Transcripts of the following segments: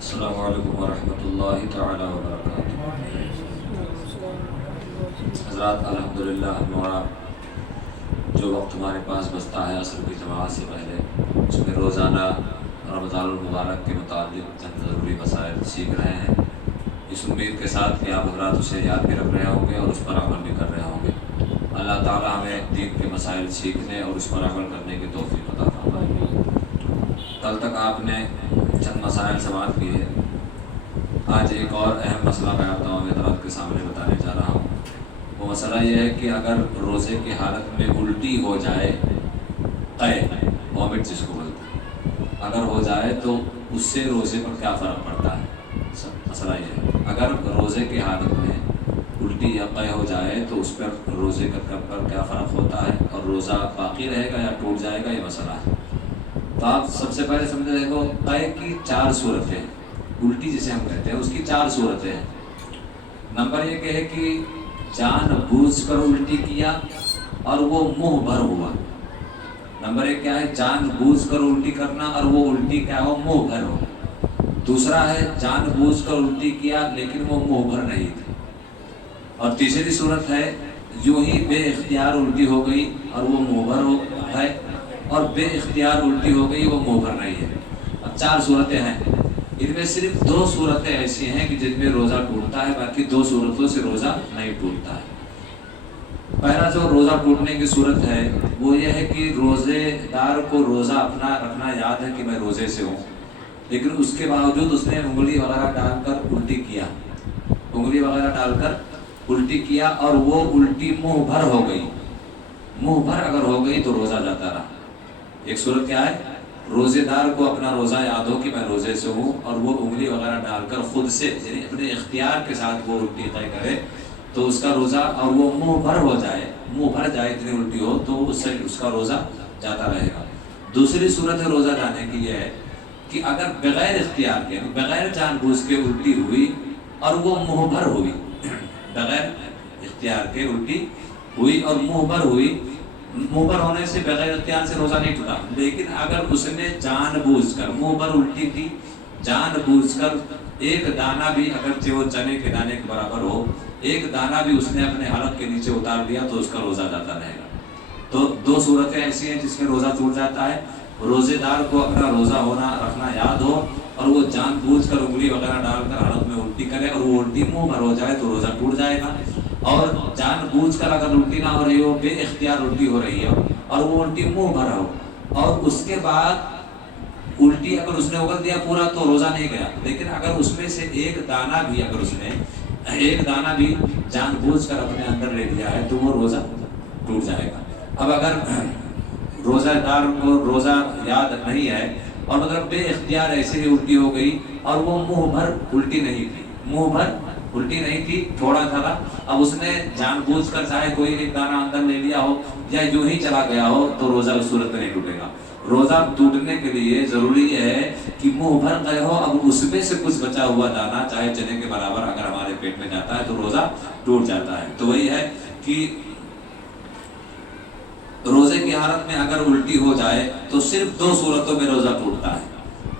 السلام علیکم ورحمۃ اللہ تعالی وبرکاتہ۔ حضرات الحمدللہ ہمارا جو وقت ہمارے پاس بچتا ہے عصر کی جماعت سے پہلے، اس میں روزانہ رمضان المبارک کے متعلق چند ضروری مسائل سیکھ رہے ہیں، اس امید کے ساتھ کہ آپ حضرات اسے یاد بھی رکھ رہے ہوں گے اور اس پر عمل بھی کر رہے ہوں گے۔ اللہ تعالیٰ ہمیں دین کے مسائل سیکھنے اور اس پر عمل کرنے کی توفیق عطا فرمائے۔ کل تک آپ نے چند مسائل سماعت کیے، آج ایک اور اہم مسئلہ میں آپ تمام حضرات کے سامنے بتانے جا رہا ہوں۔ وہ مسئلہ یہ ہے کہ اگر روزے کی حالت میں الٹی ہو جائے، وامٹ جس کو بولتے ہیں، اگر ہو جائے تو اس سے روزے پر کیا فرق پڑتا ہے؟ مسئلہ یہ ہے اگر روزے کی حالت میں الٹی یا قے ہو جائے تو اس پر روزے کا پر کیا فرق ہوتا ہے، اور روزہ باقی رہے گا یا ٹوٹ جائے گا، یہ مسئلہ ہے۔ تو آپ سب سے پہلے سمجھے دیکھو، قے کی 4 صورتیں، الٹی جسے ہم کہتے ہیں اس کی 4 صورتیں ہیں۔ نمبر 1 یہ ہے کہ جان بوجھ کر الٹی کیا اور وہ منہ بھر ہوا۔ نمبر 1 کیا ہے؟ جان بوجھ کر الٹی کرنا اور وہ الٹی کیا ہو؟ منہ بھر ہو۔ دوسرا ہے جان بوجھ کر الٹی کیا لیکن وہ منہ بھر نہیں تھی۔ اور تیسری صورت ہے یوں ہی بے اختیار الٹی ہو گئی اور وہ منہ بھر ہے، اور بے اختیار الٹی ہو گئی وہ منہ بھر نہیں ہے۔ اب 4 صورتیں ہیں، ان میں صرف 2 صورتیں ایسی ہیں کہ جن میں روزہ ٹوٹتا ہے، باقی 2 صورتوں سے روزہ نہیں ٹوٹتا ہے۔ پہلا جو روزہ ٹوٹنے کی صورت ہے وہ یہ ہے کہ روزے دار کو روزہ اپنا رکھنا یاد ہے کہ میں روزے سے ہوں، لیکن اس کے باوجود اس نے انگلی وغیرہ ڈال کر الٹی کیا، انگلی وغیرہ ڈال کر الٹی کیا اور وہ الٹی منہ بھر ہو گئی۔ منہ بھر اگر ہو گئی تو روزہ جاتا رہا۔ ایک صورت کیا ہے؟ روزے دار کو اپنا روزہ یاد ہو کہ میں روزے سے ہوں اور وہ انگلی وغیرہ ڈال کر خود سے یعنی اپنے اختیار کے ساتھ وہ الٹی طے کرے تو اس کا روزہ، اور وہ منہ بھر ہو جائے، منہ بھر جائے اتنی الٹی ہو تو اس سے اس کا روزہ جاتا رہے گا۔ دوسری صورت ہے روزہ جانے کی، یہ ہے کہ اگر بغیر اختیار کے بغیر جان بوجھ کے الٹی ہوئی اور وہ منہ بھر ہوئی، بغیر اختیار کے الٹی ہوئی اور منہ بھر ہوئی، منہ بھر ہونے سے بغیر اختیار سے روزہ نہیں ٹوٹا، لیکن اگر اس نے جان بوجھ کر، منہ بھر الٹی تھی، جان بوجھ کر ایک دانہ بھی اگرچہ وہ چنے کے دانے کے برابر ہو، ایک دانہ بھی اس نے اپنے حلق کے نیچے اتار دیا تو اس کا روزہ جاتا رہے گا۔ تو 2 صورتیں ایسی ہیں جس میں روزہ ٹوٹ جاتا ہے۔ روزے دار کو اپنا روزہ ہونا رکھنا یاد ہو اور وہ جان بوجھ کر انگلی وغیرہ ڈال کر حلق میں الٹی کرے اور وہ الٹی منہ بھر ہو جائے تو روزہ ٹوٹ جائے گا۔ اور جان بوجھ کر اگر الٹی نہ ہو رہی ہو، بے اختیار الٹی ہو رہی ہو اور وہ الٹی منہ بھر ہو، اور اس کے بعد الٹی اگر اس نے اگل دیا پورا تو روزہ نہیں گیا، لیکن اگر اس میں سے ایک دانہ بھی اگر اس نے ایک دانہ بھی جان بوجھ کر اپنے اندر لے لیا ہے تو وہ روزہ ٹوٹ جائے گا۔ اب اگر روزہ دار کو روزہ یاد نہیں ہے اور مطلب بے اختیار ایسے ہی الٹی ہو گئی اور وہ منہ بھر الٹی نہیں تھی، منہ بھر الٹی نہیں تھی، تھوڑا تھا، اب اس نے جان بوجھ کر چاہے کوئی ایک دانہ اندر لے لیا ہو یا یوں ہی چلا گیا ہو تو روزہ اس صورت میں نہیں ٹوٹے گا۔ روزہ ٹوٹنے کے لیے ضروری ہے کہ منہ بھر گئے ہو، اب اس میں سے کچھ بچا ہوا دانہ چاہے چنے کے برابر اگر ہمارے پیٹ میں جاتا ہے تو روزہ ٹوٹ جاتا ہے۔ تو وہی ہے کہ روزے کی حالت میں اگر الٹی ہو جائے تو صرف 2 صورتوں میں روزہ ٹوٹتا ہے۔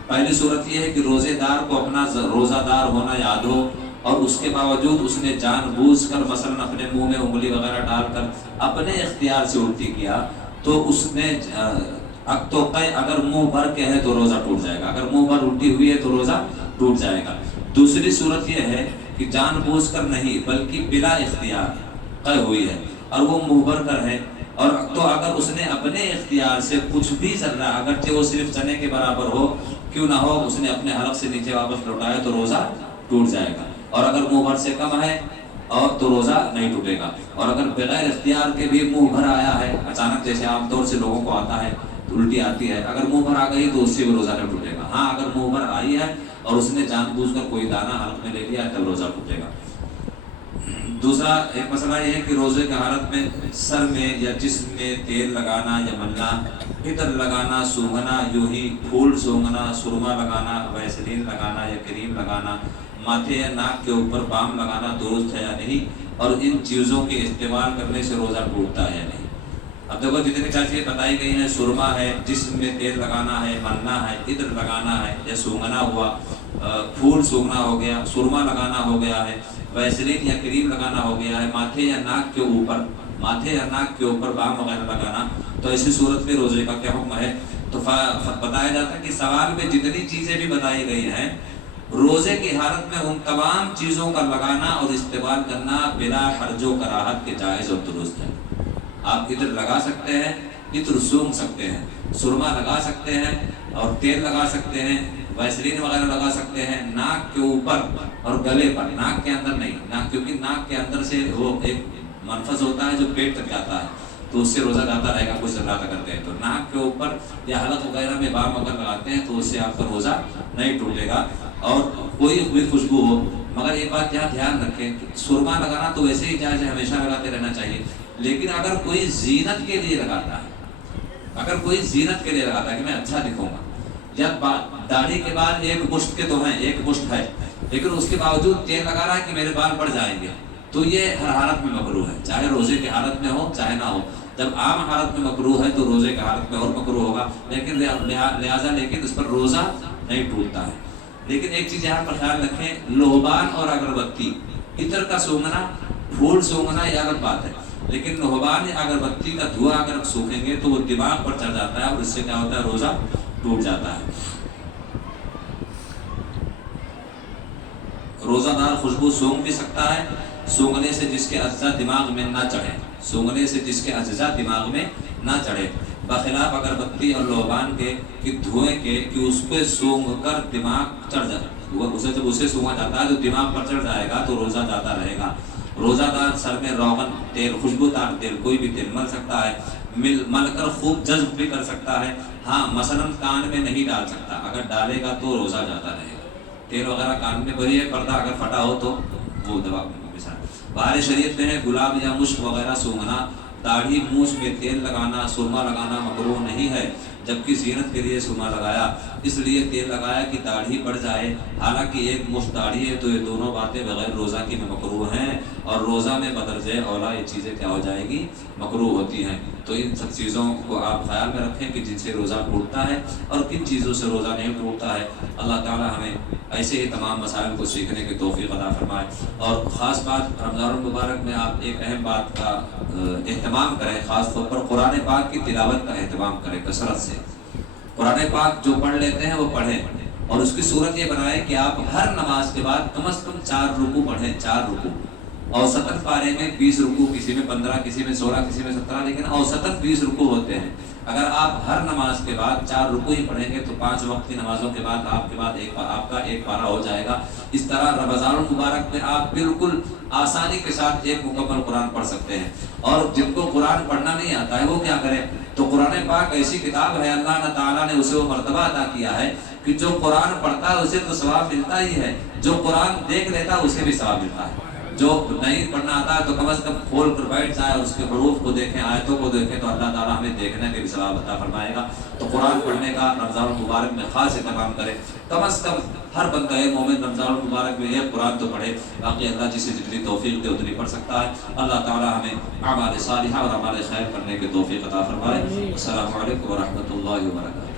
پہلی صورت یہ ہے کہ روزے دار کو اپنا روزہ دار ہونا یاد ہو اور اس کے باوجود اس نے جان بوجھ کر مثلا اپنے منہ میں انگلی وغیرہ ڈال کر اپنے اختیار سے الٹی کیا تو اس نے تو اگر منہ بھر کے ہے تو روزہ ٹوٹ جائے گا، اگر منہ بھر الٹی ہوئی ہے تو روزہ ٹوٹ جائے گا۔ دوسری صورت یہ ہے کہ جان بوجھ کر نہیں بلکہ بلا اختیار قے ہوئی ہے اور وہ منہ بھر کر ہے، اور تو اگر اس نے اپنے اختیار سے کچھ بھی ذرہ اگرچہ وہ صرف چنے کے برابر ہو کیوں نہ ہو اس نے اپنے حلق سے نیچے واپس لوٹایا تو روزہ ٹوٹ جائے گا، اور اگر منہ بھر سے کم ہے اور تو روزہ نہیں ٹوٹے گا۔ اور اگر بغیر اختیار کے بھی منہ بھر آیا ہے اچانک، جیسے عام طور سے لوگوں کو آتا ہے تو الٹی آتی ہے، اگر منہ بھر آ گئی تو اس سے بھی روزہ نہیں ٹوٹے گا۔ ہاں اگر منہ بھر آئی ہے اور اس نے جان بوجھ کر کوئی دانہ حلق میں لے لیا ہے تب روزہ ٹوٹے گا۔ دوسرا ایک مسئلہ یہ ہے کہ روزے کی حالت میں سر میں یا جسم میں تیل لگانا یا ملنا، عطر لگانا، سونگھنا، یوں ہی پھول سونگھنا، سرما لگانا، ویسلین لگانا یا کریم لگانا، ماتھے یا ناک کے اوپر بام لگانا درست ہے یا نہیں، اور ان چیزوں کے استعمال کرنے سے روزہ ٹوٹتا ہے یا نہیں۔ اب دیکھو جتنی چار چیزیں بتائی گئی ہیں، سرما ہے، جسم میں تیل لگانا ہے، ملنا ہے، عطر لگانا ہے، یا سونگنا ہوا، پھول سونگنا ہو گیا، سرما لگانا ہو گیا ہے، ویسلین یا کریم لگانا ہو گیا ہے، ماتھے یا ناک کے اوپر بام وغیرہ لگانا، تو ایسی صورت میں روزے کا کیا حکم ہے؟ تو بتایا جاتا ہے کہ سوال میں جتنی چیزیں بھی بتائی گئی ہیں، روزے کی حالت میں ان تمام چیزوں کا لگانا اور استعمال کرنا بلا حرج و کراہت کے جائز اور درست ہے۔ آپ عطر لگا سکتے ہیں، عطر سونگ سکتے ہیں، سرما لگا سکتے ہیں اور تیل لگا سکتے ہیں، ویسلین وغیرہ لگا سکتے ہیں، ناک کے اوپر اور گلے پر، ناک کے اندر نہیں، کیونکہ ناک کے اندر سے وہ ایک منفذ ہوتا ہے جو پیٹ تک جاتا ہے، تو اس سے روزہ جاتا رہے گا، کچھ زیادہ کرتے ہیں تو ناک کے اوپر یا حلق وغیرہ میں بام وغیرہ لگاتے ہیں تو اس سے آپ کا روزہ نہیں ٹوٹے گا، اور کوئی بھی خوشبو ہو۔ مگر ایک بات یہاں دھیان رکھیں، سرما لگانا تو ویسے ہی جائز ہے، ہمیشہ لگاتے رہنا چاہیے، لیکن اگر کوئی زینت کے لیے لگاتا ہے، کہ میں اچھا دکھوں گا، یا داڑھی کے بعد ایک مشت کے تو ہیں، ایک مشت ہے، لیکن اس کے باوجود تیل لگا رہا ہے کہ میرے بال بڑھ جائیں گے، تو یہ ہر حالت میں مکروہ ہے، چاہے روزے کی حالت میں ہو چاہے نہ ہو۔ جب عام حالت میں مکروہ ہے تو روزے کی حالت میں اور مکروہ ہوگا، لیکن اس پر روزہ نہیں ٹوٹتا ہے۔ لیکن ایک چیز یہاں پر خیال رکھیں، لوہبان اور اگربتی، عطر کا سونگنا، پھول سونگنا یہ الگ بات ہے، لیکن لوہبان یا اگربتی کا دھواں اگر سونگیں گے تو وہ دماغ پر چڑھ جاتا ہے اور اس سے کیا ہوتا ہے؟ روزہ ٹوٹ جاتا ہے۔ روزہ دار خوشبو سونگ بھی سکتا ہے، سونگنے سے جس کے اجزاء دماغ میں نہ چڑھے، بخلاف اگربتی اور لوہبان کے کہ دھوئیں کے کہ اس پہ سونگ کر دماغ چڑھ جائے، جب اسے سونگا جاتا ہے تو دماغ پر چڑھ جائے گا تو روزہ جاتا رہے گا۔ روزہ دار سر میں روغن تیل، خوشبودار تیل، کوئی بھی تیل مل سکتا ہے، مل کر خوب جذب بھی کر سکتا ہے، ہاں مثلاً کان میں نہیں ڈال سکتا، اگر ڈالے گا تو روزہ جاتا رہے گا۔ تیل وغیرہ کان میں وہی ہے، پردہ اگر پھٹا ہو تو وہ دوا مثال۔ باہر شریعت میں ہے گلاب یا مشک وغیرہ سونگنا، داڑھی مونچھ میں تیل لگانا، سرما لگانا مکروہ نہیں ہے، جبکہ زینت کے لیے سرما لگایا، اس لیے تیل لگایا کہ داڑھی بڑھ جائے، حالانکہ ایک مشت داڑھی ہے، تو یہ دونوں باتیں بغیر روزہ کی میں مکروہ ہیں، اور روزہ میں بدرجہ اولا یہ چیزیں کیا ہو جائے گی؟ مکروہ ہوتی ہیں۔ تو ان سب چیزوں کو آپ خیال میں رکھیں کہ جن سے روزہ ٹوٹتا ہے اور کن چیزوں سے روزہ نہیں ٹوٹتا ہے۔ اللہ تعالی ہمیں ایسے ہی تمام مسائل کو سیکھنے کی توفیق عطا فرمائے، اور خاص بات رمضان المبارک میں آپ ایک اہم بات کا اہتمام کریں، خاص طور پر قرآن پاک کی تلاوت کا اہتمام کریں کثرت سے۔ قرآن پاک جو پڑھ لیتے ہیں وہ پڑھیں، اور اس کی صورت یہ بنائیں کہ آپ ہر نماز کے بعد کم از کم 4 رکوع پڑھیں، 4 رکوع، اوسطاً پارے میں 20 رکوع، کسی میں 15، کسی میں 16، کسی میں 17، لیکن اوسطاً 20 رکوع ہوتے ہیں۔ اگر آپ ہر نماز کے بعد 4 رکوع ہی پڑھیں گے تو 5 وقت کی نمازوں کے بعد آپ کا ایک پارہ ہو جائے گا۔ اس طرح رمضان المبارک میں آپ بالکل آسانی کے ساتھ ایک مکمل قرآن پڑھ سکتے ہیں۔ اور جن کو قرآن پڑھنا نہیں آتا ہے وہ کیا کریں؟ تو قرآن پاک ایسی کتاب ہے، اللہ تعالیٰ نے اسے وہ مرتبہ عطا کیا ہے کہ جو قرآن پڑھتا ہے اسے تو ثواب ملتا ہی ہے، جو قرآن دیکھ لیتا ہے اسے بھی ثواب ملتا ہے۔ جو نہیں پڑھنا آتا ہے تو کم از کم کھول کر بیٹھ جائے اور اس کے حروف کو دیکھیں، آیتوں کو دیکھیں، تو اللہ تعالیٰ ہمیں دیکھنے کے بھی ثواب عطا فرمائے گا۔ تو قرآن پڑھنے کا رمضان المبارک میں خاص اہتمام کرے، کم از کم ہر بندہ مومن رمضان المبارک میں یہ قرآن تو پڑھے، باقی اللہ جسے جتنی توفیق دے اتنی پڑھ سکتا ہے۔ اللہ تعالیٰ ہمیں اعمال صالحہ اور اعمال خیر کرنے کی توفیق عطا فرمائے۔ السلام علیکم ورحمۃ اللہ وبرکاتہ۔